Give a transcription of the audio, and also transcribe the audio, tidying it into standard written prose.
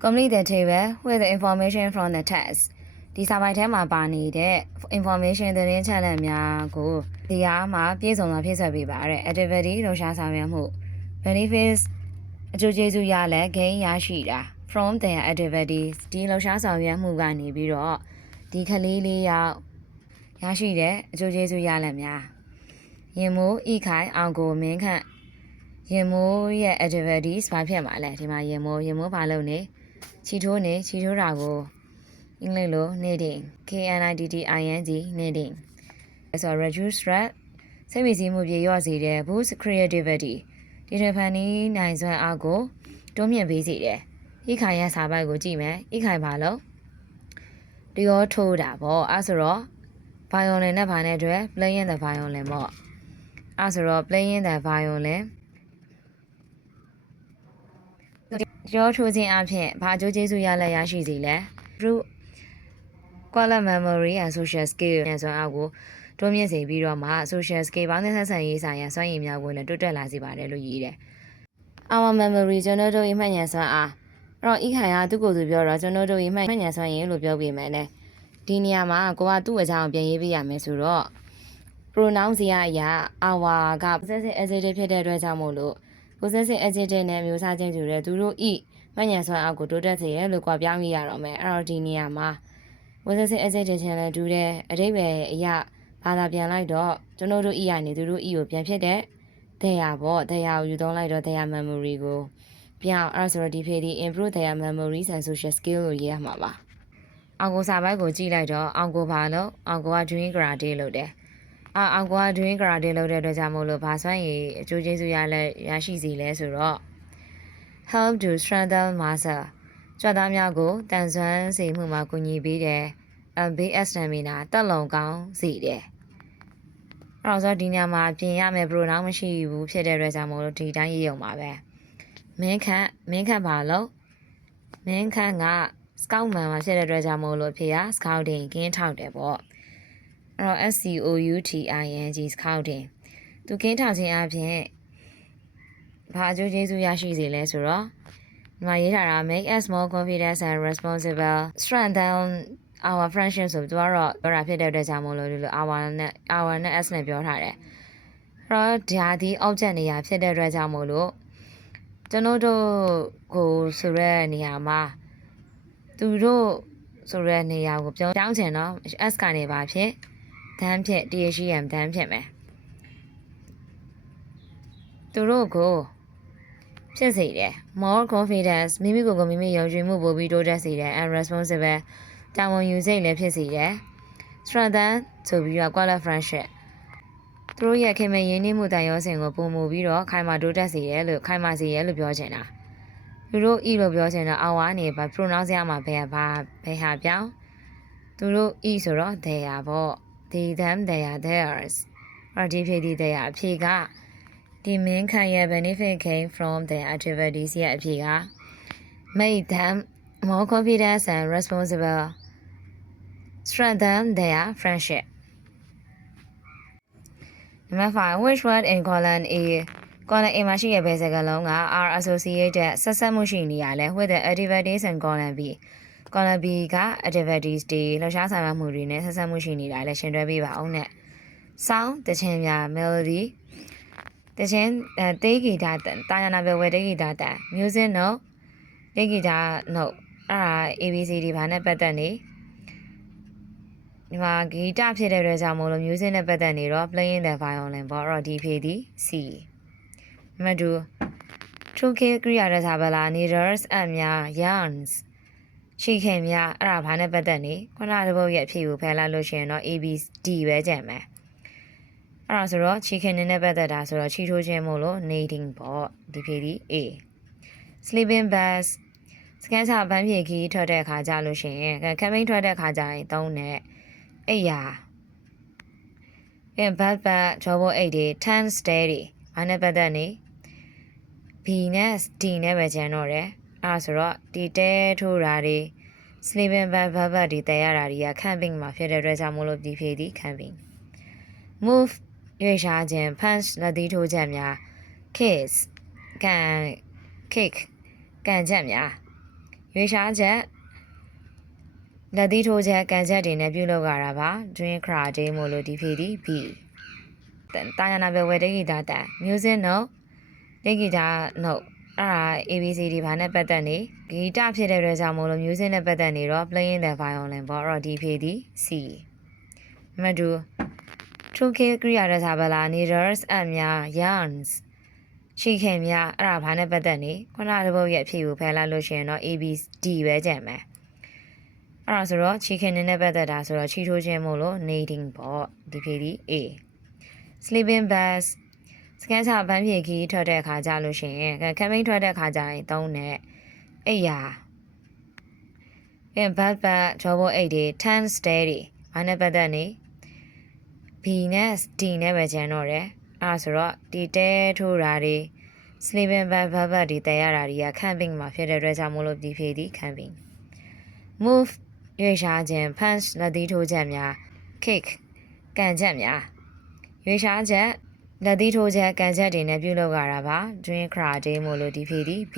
complete the table with the information from the text ဒီစာပိုက်ထဲမှာပါနေတဲ့ information သတင်းချက်လက်များကိုဒီအားမှာပြည့်စုံစွာဖြည့်စွက်ပေးပါတဲ့ activity လှူရှားဆောင်ရွက်မှု benefits အကျိုးကျေးဇူးရလဒ် gain ရရှိတာ from their activities ဒီလှူရှားဆောင်ရွက်မှုကနေပြီးတော့ဒီကလေးလေးရောက်ရရှိတဲ့အကျိုးကျေးဇူးရလဒ်များရင်မိုးဤခိုင်အောင်ကိုမင်းခန့်ရင်မိုးရဲ့ activities ဘာဖြစ်မှာလဲဒီမှာရင်မိုးဘာလုပ်နေချီထိုးတာကိုအင်္ဂလိပ်လို knitting knitting ဆိုတော့ reduce stress စိတ်ဝိစီးမှုပြေလျော့စေတယ် boost creativity ဒီတစ်ဖန်နီးနိုင်စွမ်းအားကိုတိုးမြင့်ပေးစေတယ်ဤခိုင်ရဲ့စာပိုက်ကိုကြည့်မယ်ဤခိုင်ဘာလို့တရောထိုးတာပေါ့အဲဆိုတော့ violin နဲ့ဘာနဲ့အတွက် playing the violin ပေါ့အဲဆိုတော့ playing the violin ရောထိုးခြင်းအဖြစ်ဘာအကျိုးကျေးဇူးရလဒ်ရရှိစေလဲ through quality memory and social skill နဲ့ဆိုအောင်ကိုတိုးမြင့်စေပြီးတော့မှ social skill ပေါင်းသင်းဆက်ဆံရေးဆိုင်ရာစွမ်းရည်များကိုလည်းတိုးတက်လာစေပါတယ်လို့ရည်တယ် our memory ကျွန်တော်တို့ရဲ့မှတ်ဉာဏ်စွမ်းအားအဲ့တော့ဤခိုင်ကသူ့ကိုယ်သူပြောတော့ကျွန်တော်တို့ရဲ့မှတ်ဉာဏ်စွမ်းရည်လို့ပြောပြမယ်နဲ့ဒီနေရာမှာကိုကသူ့အကြောင်းပြန်ရေးပေးရမယ်ဆိုတော့ pronoun စီကအရာ our က possessive adjective ဖြစ်တဲ့အတွက်ကြောင့်မို့လို့ possessive adjective နဲ့မျိုးစားချင်းတူတဲ့သူတို့ဤမှတ်ဉာဏ်စွမ်းအားကိုတိုးတက်စေရလို့ကွာပြောင်းရတော့မယ်အဲ့တော့ဒီနေရာမှာ possessive adjective ချင်းလည်းတူတဲ့အဓိပ္ပာယ်အရာဘာသာပြန်လိုက်တော့ကျွန်တော်တို့ဤရနေသူတို့ဤကိုပြန်ဖြစ်တဲ့ their ပေါ့ their ကိုယူသုံးလိုက်တော့ their memory ကိုပြောင်းအဲ့ဆိုတော့ဒီဖေးဒီ improve their memories and social skill လို့ရေးရမှာပါအောင်ကိုစာပိုက်ကိုကြည့်လိုက်တော့အောင်ကိုဘာလို့အောင်ကိုက doing karate လုပ်တယ်အောင်ကိုက doing karate လုပ်တဲ့အတွက်ကြောင့်မို့လို့ဘာစွမ်းရည်အကျိုးကျေးဇူးရရှိစီလဲဆိုတော့ help to strengthen muscle ကြွက်သားများကိုတန်ဆွမ်းစေမှုမှာကူညီပေးတယ် base stamina တက်လုံကောင်းစေတယ်အဲ့တော့ဆိုဒီညမှာပြင်ရမယ် pronoun မရှိဘူးဖြစ်တဲ့အတွက်ကြောင့်မို့လို့ဒီတိုင်းရေးရုံပါပဲမင်းခန့်ပါလို့မင်းခန့်က scout man မှာဖြစ်တဲ့အတွက်ကြောင့်မို့လို့ဖြစ်ရ scouting ကင်းထောက်တယ်ပေါ့အဲ့တော့ SCOUTING scouting သူကင်းထောက်ခြင်းအပြင်ဘာအကျိုးကျေးဇူးရရှိစေလဲဆိုတော့ဒီမှာရေးထားတာ make us more confident and responsible strengthen our friendship ဆိုတော့ပြောတာဖြစ်တဲ့အတွက်ကြောင့်မို့လို့ဒီလို our နဲ့ s နဲ့ပြောထားတယ်အဲ့တော့ဒါဒီ object နေရာဖြစ်တဲ့အတွက်ကြောင့်မို့လို့ကျွန်တော်တို့ကိုဆိုရဲနေရာမှာသူတို့ဆိုရဲနေရာကိုပြောင်းချင်တော့ s ကနေပါဖြစ်တန်းဖြစ် THM တန်းဖြစ်မယ်သူတို့ကိုဖြစ်စေတယ် more confidence မိမိကိုယ်ကိုမိမိယုံကြည်မှုပိုပြီးတိုးတက်စေတယ် and responsible တာဝန်ယူစိတ်လည်းဖြစ်စေတယ် strengthen ဆိုပြီးတော့ quality friendship သူတို့ရဲ့ခင်မင်ရင်းနှီးမှုတန်ရောစင်ကိုပုံမူပြီးတော့ခိုင်မာတိုးတက်စေတယ်လို့ခိုင်မာစေရလို့ပြောချင်တာသူတို့ဤလို့ပြောချင်တော့ our နေပါ pronoun ရမှာဘယ်ဟာပြောင်းသူတို့ဤဆိုတော့ they ပေါ့ they them they are theirs အဲ့ဒီဖြစ်ဒီ they အဖြေကဒီမင်းခံရဲ့ benefit came from their activities ရဲ့အဖြေက made them more confident and responsible strengthen their friendship Number 5 which word in column A column A မှာရှိတဲ့ဘယ်စကားလုံးက are associated ဆက်စပ်မှုရှိနေရလဲ with the activities in column B column B က activities တွေလှူရှားဆောင်ရွက်မှုတွေနဲ့ဆက်စပ်မှုရှိနေတာလဲရှင်းတွဲပေးပါအောင်နဲ့ sound တခြင်းများ melody တခြင်းတေးဂီတတာယာနာပဲဝဲတေးဂီတတန် music note တေးဂီတ note အဲ့ဒါ ABCD ဘာနဲ့ပတ်သက်နေဒီမှာဂီတဖြစ်တဲ့အတွက်ကြောင့်မို့လို့ music နဲ့ပတ်သက်နေတော့ playing the violin ပေါ့အဲ့တော့ဒီဖြေသည် C နံပါတ်2 two k ကရိယာတဲ့စာပဲလား needles အများ yarns ရှိခင်များအဲ့ဒါဘာနဲ့ပတ်သက်နေခုနတစ်ပုတ်ရဲ့အဖြေကိုဖယ်လိုက်လို့ရှိရင်တော့ ABD ပဲကြံမယ်အဲ့ဒါဆိုတော့ချီခင်နဲ့ပတ်သက်တာဆိုတော့ချီထိုးခြင်းမို့လို့ knitting ပေါ့ဒီဖြေသည် A sleeping bags စကန်စာဗန်းပြေခီးထွက်တဲ့အခါကြလို့ရှိရင်ကမ်ပိန်းထွက်တဲ့အခါကြရင်သုံးတဲ့အိပ်ယာဘတ်ဂျောဘအိတ်တွေ tan stay တွေဘာနဲ့ပတ်သက်နေ B နဲ့ D နဲ့ပဲကျန်တော့တယ်အဲ့ဒါဆိုတော့ဒီတဲထိုးတာတွေ sleeping bag ဘတ်တွေတဲရတာတွေက camping မှာဖြစ်တဲ့အတွက်ကြောင့်မို့လို့ဒီဖြေသည် camping move ရွေ့ရှားခြင်း punch လက်သီးထိုးချက်များ kiss ကန် kick ကန်ချက်များ ရွေးရှားချက်လက်သီးထိုးချက်ကန်ချက်တွေနဲ့ပြုလုပ်ကြတာပါ drink karate မို့လို့ဒီဖြေသည် B တာယာနာပဲဝယ်တိတ်ဂီတာတန် music note တိတ်ဂီတာ note အဲ့ဒါ ABCD ဘာနဲ့ပတ်သက်နေဂီတဖြစ်တဲ့အတွက်ကြောင့်မို့လို့ music နဲ့ပတ်သက်နေတော့ playing the violin ပေါ့အဲ့တော့ဒီဖြေသည် C နံပါတ်2 two k ကရိယာရစာဗလာ needles အများ yarns ရှိခင်များအဲ့ဒါဘာနဲ့ပတ်သက်နေခုနတစ်ပုတ်ရဲ့အဖြေကိုဖယ်လိုက်လို့ရှိရင်တော့ ABD ပဲကြံမယ်အဲ့ဒါဆိုတော့ချီခင်နဲ့ပတ်သက်တာဆိုတော့ချီထိုးခြင်းမို့လို့ kneading ပေါ့ဒီဖြေသည် A sleeping bags စကန်ချဗန်းပြေခီးထွက်တဲ့အခါကြလို့ရှိရင်ကမ်ပိန်းထွက်တဲ့အခါကြရင်သုံးတဲ့အိပ်ယာဘတ်ဂျောဘောအိတ်တွေ tan stay တွေဘာနဲ့ပတ်သက်နေ B နဲ့ D နဲ့ပဲကျန်တော့တယ်အဲ့ဒါဆိုတော့ဒီတဲထိုးတာတွေ sleeping bag ဘတ်တွေတဲရတာတွေက camping မှာဖြစ်တဲ့အတွက်ကြောင့်မို့လို့ဒီဖြေသည် camping move ရွေးရှားခြင်း punch လက်သီးထိုးချက်များ kick ကန်ချက်များရွေးရှားချက်လက်သီးထိုးချက်ကန်ချက်တွေနဲ့ပြုလုပ်ကြတာပါ drink karate မို့လို့ဒီဖြေသည် B